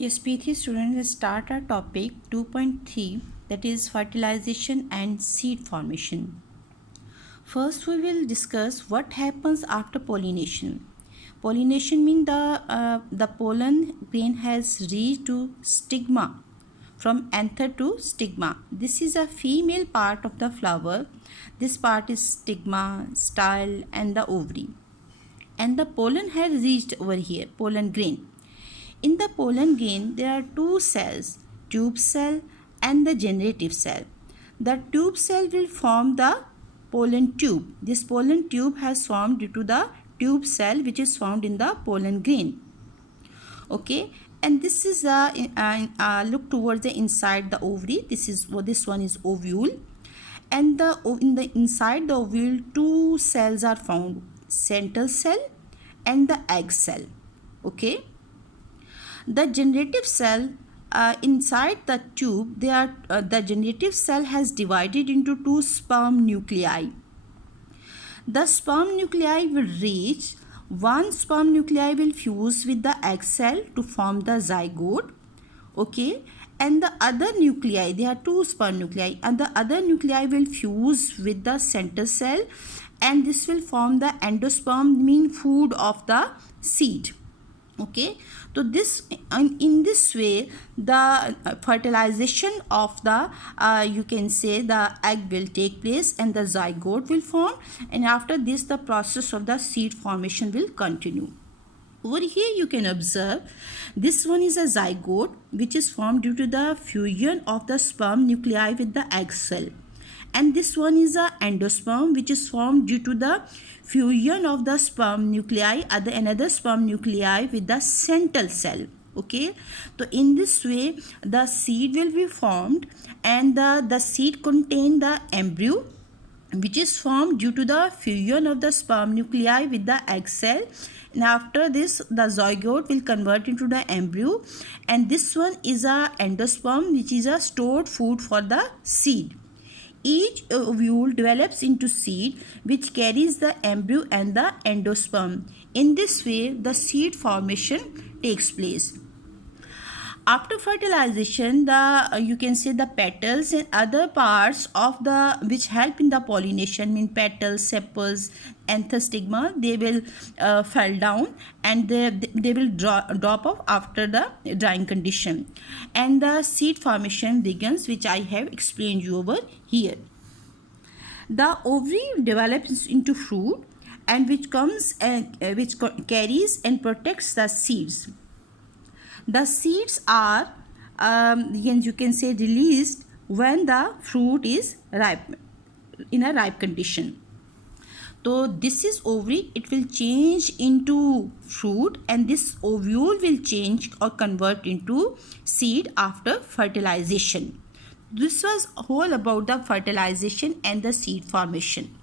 Yes, P3 students, let's start our topic 2.3, that is fertilization and seed formation. First, we will discuss what happens after pollination. Pollination means the pollen grain has reached to stigma, from anther to stigma. This is a female part of the flower. This part is stigma, style, and the ovary. And the pollen has reached over here, pollen grain. In the pollen grain, there are two cells, tube cell and the generative cell. The tube cell will form the pollen tube. This pollen tube has formed due to the tube cell which is found in the pollen grain. Okay, and this is look towards the inside the ovary. This one is ovule, and in the inside the ovule two cells are found, central cell and the egg cell. Okay. The generative cell inside the tube, the generative cell has divided into two sperm nuclei. The sperm nuclei will reach, one sperm nuclei will fuse with the egg cell to form the zygote. Okay, and the other nuclei, there are two sperm nuclei, and the other nuclei will fuse with the center cell, and this will form the endosperm, mean food of the seed. Okay, so in this way the fertilization of the you can say the egg will take place and the zygote will form, and after this the process of the seed formation will continue. Over here you can observe this one is a zygote which is formed due to the fusion of the sperm nuclei with the egg cell, and this one is a endosperm which is formed due to the fusion of the sperm nuclei another sperm nuclei with the central cell. Okay, so in this way the seed will be formed, and the seed contain the embryo which is formed due to the fusion of the sperm nuclei with the egg cell, and after this the zygote will convert into the embryo, and this one is a endosperm which is a stored food for the seed. Each ovule develops into seed which carries the embryo and the endosperm. In this way, the seed formation takes place. After fertilization, you can say the petals and other parts of the which help in the pollination, mean petals, sepals, anther, stigma, they will fall down, and they will drop off after the drying condition, and the seed formation begins, which I have explained you over here. The ovary develops into fruit, and which carries and protects the seeds. The seeds are you can say released when the fruit is ripe, in a ripe condition. So this is ovary, it will change into fruit, and this ovule will change or convert into seed after fertilization. This was all about the fertilization and the seed formation.